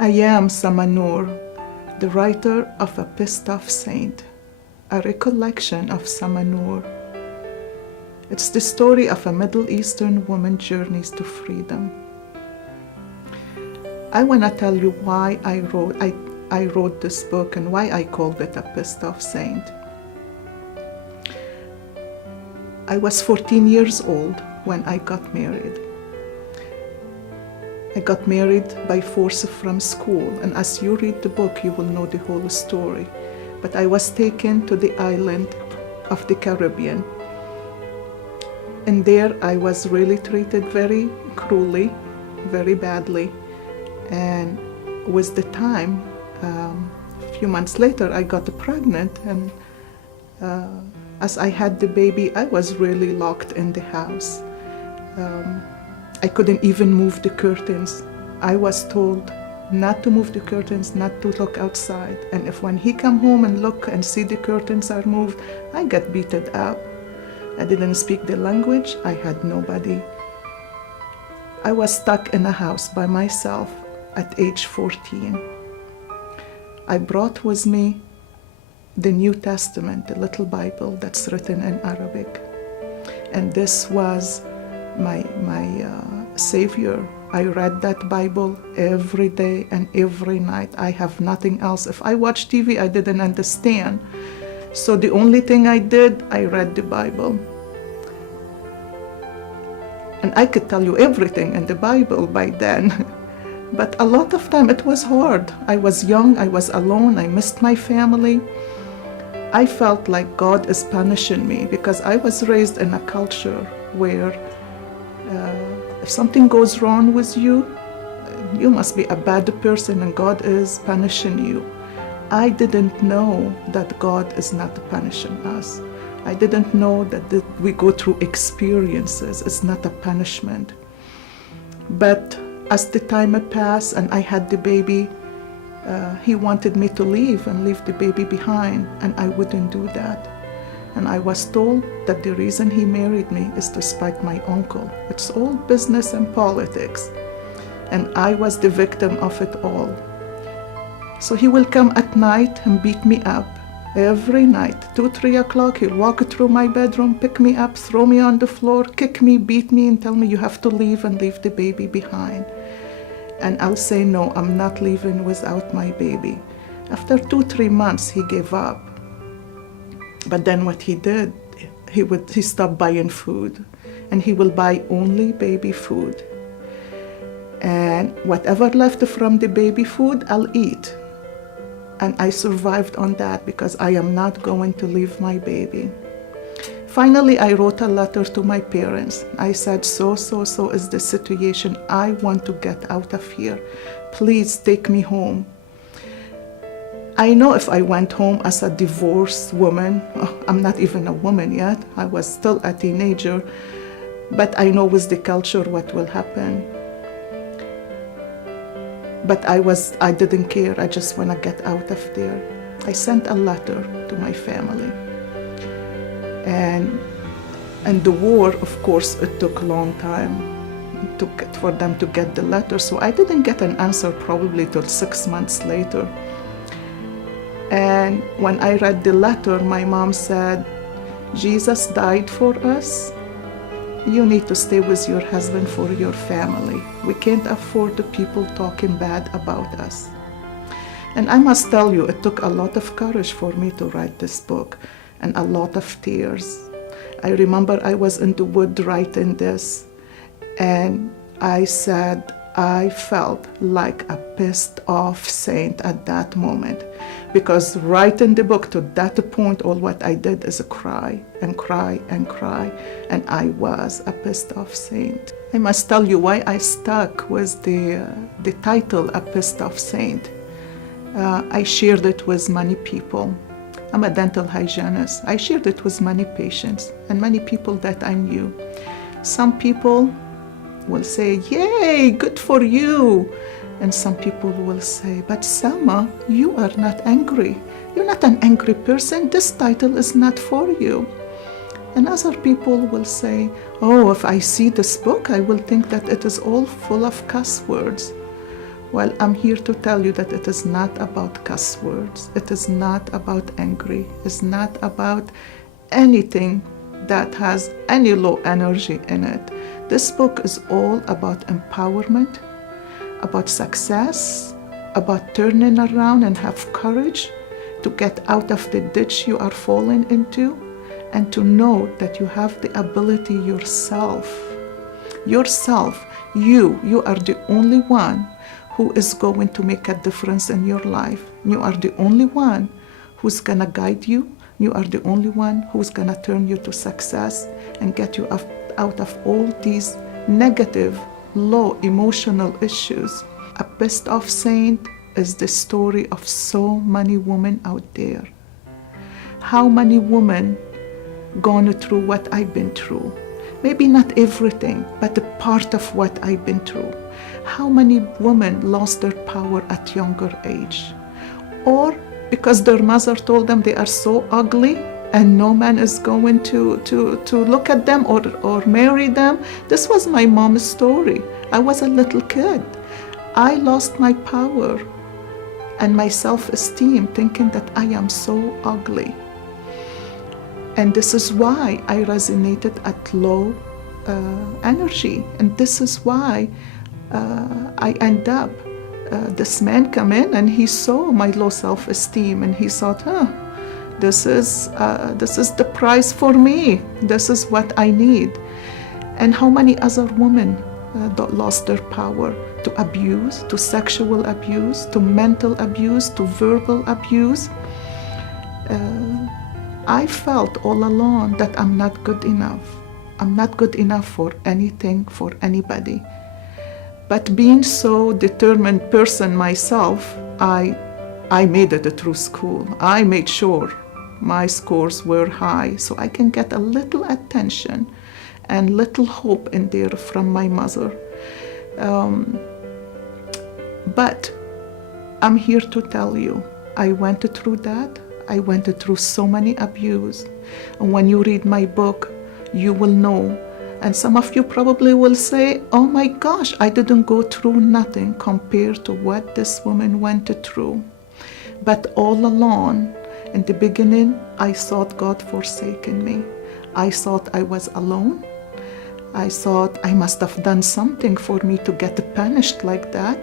I am Suma Nour, the writer of A Pissed Off Saint, a recollection of Suma Nour. It's the story of a Middle Eastern woman's journeys to freedom. I want to tell you why I wrote this book and why I called it A Pissed Off Saint. I was 14 years old when I got married. I got married by force from school, and as you read the book, you will know the whole story. But I was taken to the island of the Caribbean. And there I was really treated very cruelly, very badly. And with the time, a few months later, I got pregnant, and as I had the baby, I was really locked in the house. I couldn't even move the curtains. I was told not to move the curtains, not to look outside. And if when he come home and look and see the curtains are moved, I got beaten up. I didn't speak the language. I had nobody. I was stuck in a house by myself at age 14. I brought with me the New Testament, the little Bible that's written in Arabic. And this was my Savior. I read that Bible every day and every night. I have nothing else. If I watched TV, I didn't understand. So the only thing I did, I read the Bible. And I could tell you everything in the Bible by then. But a lot of time it was hard. I was young, I was alone, I missed my family. I felt like God is punishing me because I was raised in a culture where if something goes wrong with you, you must be a bad person and God is punishing you. I didn't know that God is not punishing us. I didn't know that we go through experiences. It's not a punishment. But as the time passed and I had the baby, he wanted me to leave and leave the baby behind, and I wouldn't do that. And I was told that the reason he married me is to spite my uncle. It's all business and politics. And I was the victim of it all. So he will come at night and beat me up every night. 2, 3 o'clock, he'll walk through my bedroom, pick me up, throw me on the floor, kick me, beat me, and tell me you have to leave and leave the baby behind. And I'll say, no, I'm not leaving without my baby. After 2, 3 months, he gave up. But then what he did, he stopped buying food, and he will buy only baby food. And whatever left from the baby food, I'll eat. And I survived on that because I am not going to leave my baby. Finally, I wrote a letter to my parents. I said, so is the situation. I want to get out of here. Please take me home. I know if I went home as a divorced woman, I'm not even a woman yet, I was still a teenager, but I know with the culture what will happen. But I didn't care, I just want to get out of there. I sent a letter to my family. And the war, of course, it took a long time for them to get the letter, so I didn't get an answer probably till 6 months later. And when I read the letter, my mom said, Jesus died for us. You need to stay with your husband for your family. We can't afford the people talking bad about us. And I must tell you, it took a lot of courage for me to write this book and a lot of tears. I remember I was in the wood writing this, and I said, I felt like a pissed off saint at that moment, because writing the book to that point, all what I did is cry and cry and cry, and I was a pissed off saint. I must tell you why I stuck with the title, A Pissed Off Saint. I shared it with many people. I'm a dental hygienist. I shared it with many patients and many people that I knew. Some people will say, yay, good for you. And some people will say, but Suma, you are not angry. You're not an angry person. This title is not for you. And other people will say, oh, if I see this book, I will think that it is all full of cuss words. Well, I'm here to tell you that it is not about cuss words. It is not about angry. It's not about anything that has any low energy in it. This book is all about empowerment, about success, about turning around and have courage to get out of the ditch you are falling into, and to know that you have the ability yourself, you are the only one who is going to make a difference in your life. You are the only one who's gonna guide you. You are the only one who's gonna turn you to success and get you out of all these negative, low emotional issues. A pissed off saint is the story of so many women out there. How many women gone through what I've been through? Maybe not everything, but a part of what I've been through. How many women lost their power at younger age? Or because their mother told them they are so ugly and no man is going to look at them or marry them. This was my mom's story. I was a little kid. I lost my power and my self-esteem thinking that I am so ugly. And this is why I resonated at low energy. And this is why I end up, this man come in and he saw my low self-esteem and he thought, this is the price for me. This is what I need. And how many other women lost their power to abuse, to sexual abuse, to mental abuse, to verbal abuse. I felt all along that I'm not good enough. I'm not good enough for anything, for anybody. But being so determined person myself, I made it through school. I made sure my scores were high so I can get a little attention and little hope in there from my mother. But I'm here to tell you, I went through that. I went through so many abuse. And when you read my book, you will know. And some of you probably will say, oh my gosh, I didn't go through nothing compared to what this woman went through. But all along, in the beginning, I thought God forsaken me. I thought I was alone. I thought I must have done something for me to get punished like that.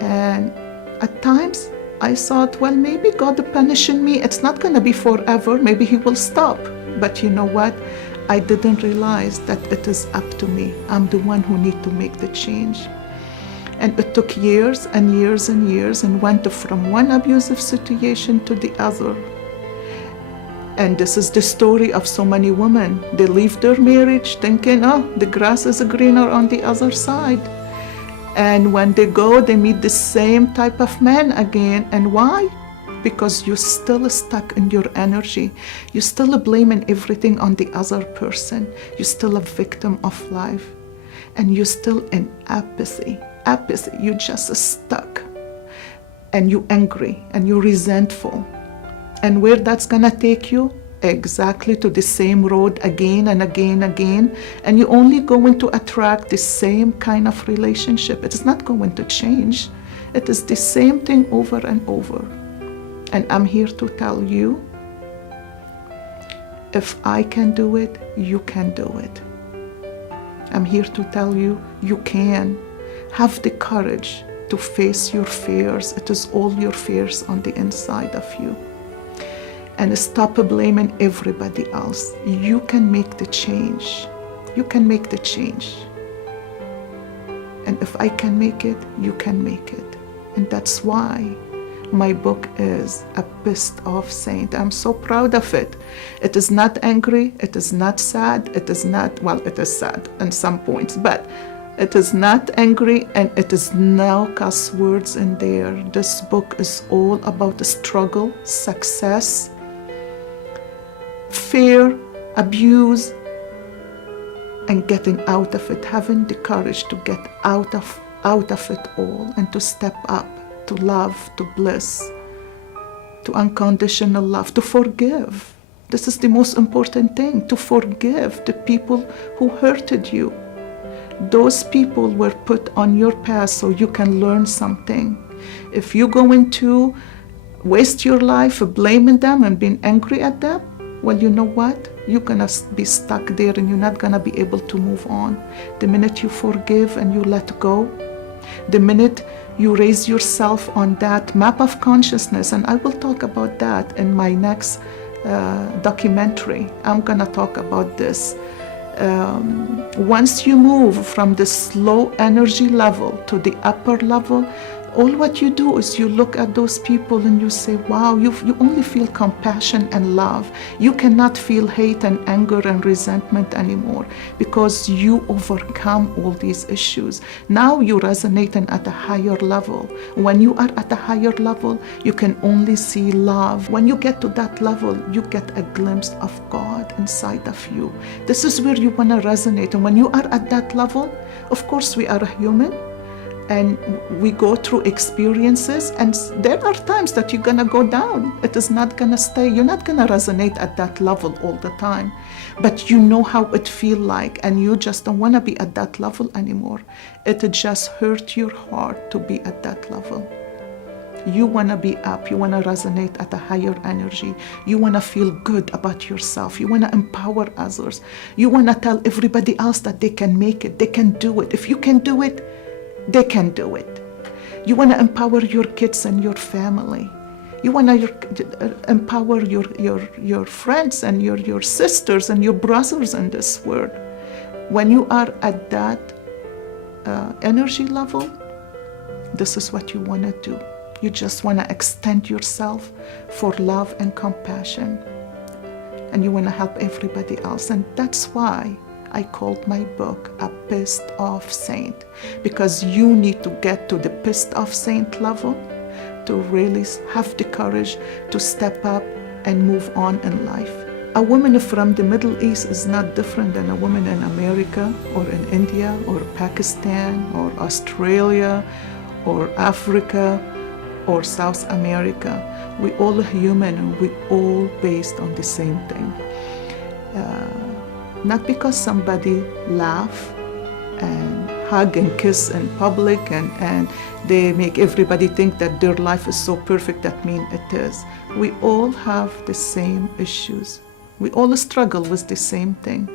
And at times, I thought, well, maybe God punishing me, it's not going to be forever. Maybe he will stop. But you know what? I didn't realize that it is up to me. I'm the one who need to make the change. And it took years and years and years and went from one abusive situation to the other. And this is the story of so many women. They leave their marriage thinking, oh, the grass is greener on the other side. And when they go, they meet the same type of man again. And why? Because you're still stuck in your energy. You're still blaming everything on the other person. You're still a victim of life. And you're still in apathy. You're just stuck. And you're angry and you're resentful. And where that's gonna take you? Exactly to the same road again and again and again. And you're only going to attract the same kind of relationship. It's not going to change. It is the same thing over and over. And I'm here to tell you, if I can do it, you can do it. I'm here to tell you, you can. Have the courage to face your fears. It is all your fears on the inside of you. And stop blaming everybody else. You can make the change. You can make the change. And if I can make it, you can make it. And that's why my book is A Pissed Off Saint. I'm so proud of it. It is not angry. It is not sad. It is not, well, it is sad in some points, but it is not angry and it is no cuss words in there. This book is all about the struggle, success, fear, abuse, and getting out of it, having the courage to get out of it all and to step up to love, to bliss, to unconditional love, to forgive. This is the most important thing, to forgive the people who hurted you. Those people were put on your path so you can learn something. If you're going to waste your life blaming them and being angry at them, well, you know what? You're gonna be stuck there and you're not gonna be able to move on. The minute you forgive and you let go, the minute you raise yourself on that map of consciousness, and I will talk about that in my next documentary. I'm gonna talk about this. Once you move from the slow energy level to the upper level, all what you do is you look at those people and you say, wow, you only feel compassion and love. You cannot feel hate and anger and resentment anymore because you overcome all these issues. Now you're resonating at a higher level. When you are at a higher level, you can only see love. When you get to that level, you get a glimpse of God inside of you. This is where you want to resonate. And when you are at that level, of course, we are a human. And we go through experiences, and there are times that you're gonna go down. It is not gonna stay. You're not gonna resonate at that level all the time. But you know how it feels like, and you just don't wanna be at that level anymore. It just hurts your heart to be at that level. You wanna be up. You wanna resonate at a higher energy. You wanna feel good about yourself. You wanna empower others. You wanna tell everybody else that they can make it. They can do it. If you can do it, they can do it. You want to empower your kids and your family. You want to empower your friends and your sisters and your brothers in this world. When you are at that energy level, this is what you want to do. You just want to extend yourself for love and compassion. And you want to help everybody else. And that's why I called my book A Pissed Off Saint, because you need to get to the pissed off saint level to really have the courage to step up and move on in life. A woman from the Middle East is not different than a woman in America or in India or Pakistan or Australia or Africa or South America. We all human and we all based on the same thing. Not because somebody laugh and hug and kiss in public and they make everybody think that their life is so perfect, that means it is. We all have the same issues. We all struggle with the same thing.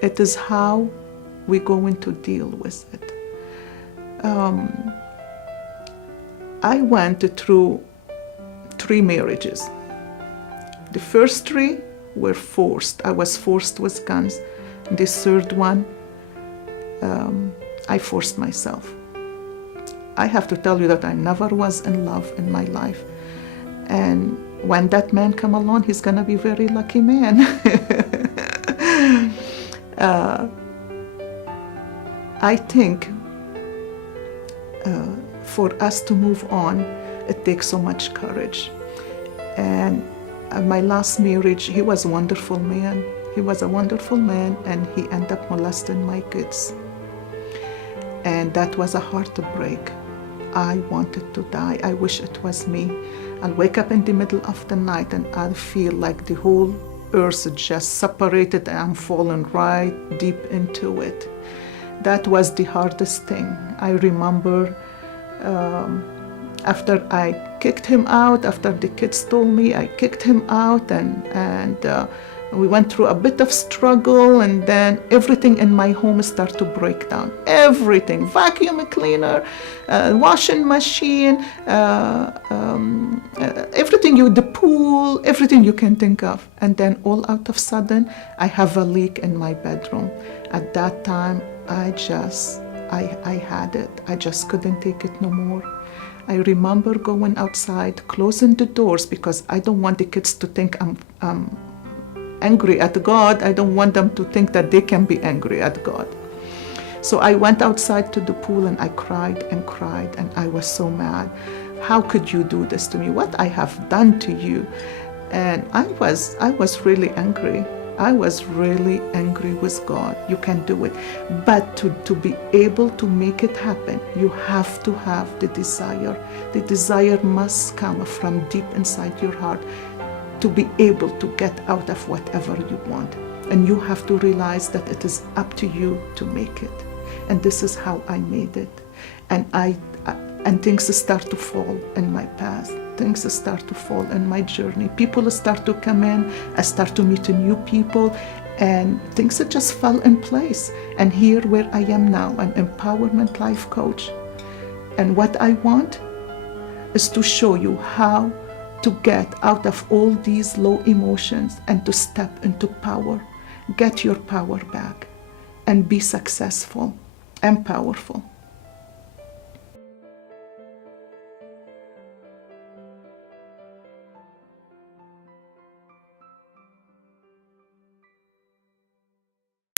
It is how we're going to deal with it. I went through 3 marriages. The first 3 were forced. I was forced with guns. The third one, I forced myself. I have to tell you that I never was in love in my life. And when that man come along, he's gonna be a very lucky man. I think for us to move on, it takes so much courage. And my last marriage, he was a wonderful man. He was a wonderful man, and he ended up molesting my kids. And that was a heartbreak. I wanted to die. I wish it was me. I'll wake up in the middle of the night and I'll feel like the whole earth just separated and I'm falling right deep into it. That was the hardest thing. I remember after I kicked him out, after the kids told me, I kicked him out, and we went through a bit of struggle, and then everything in my home started to break down. Everything, vacuum cleaner, washing machine, everything, the pool, everything you can think of. And then all out of sudden, I have a leak in my bedroom. At that time, I had it. I just couldn't take it no more. I remember going outside, closing the doors, because I don't want the kids to think I'm angry at God. I don't want them to think that they can be angry at God. So I went outside to the pool and I cried, and I was so mad. How could you do this to me? What I have done to you? And I was really angry. I was really angry with God. You can do it. But to be able to make it happen, you have to have the desire. The desire must come from deep inside your heart to be able to get out of whatever you want. And you have to realize that it is up to you to make it. And this is how I made it. And things start to fall in my path. Things start to fall in my journey. People start to come in. I start to meet new people, and things just fell in place. And here where I am now, an empowerment life coach. And what I want is to show you how to get out of all these low emotions and to step into power, get your power back, and be successful and powerful.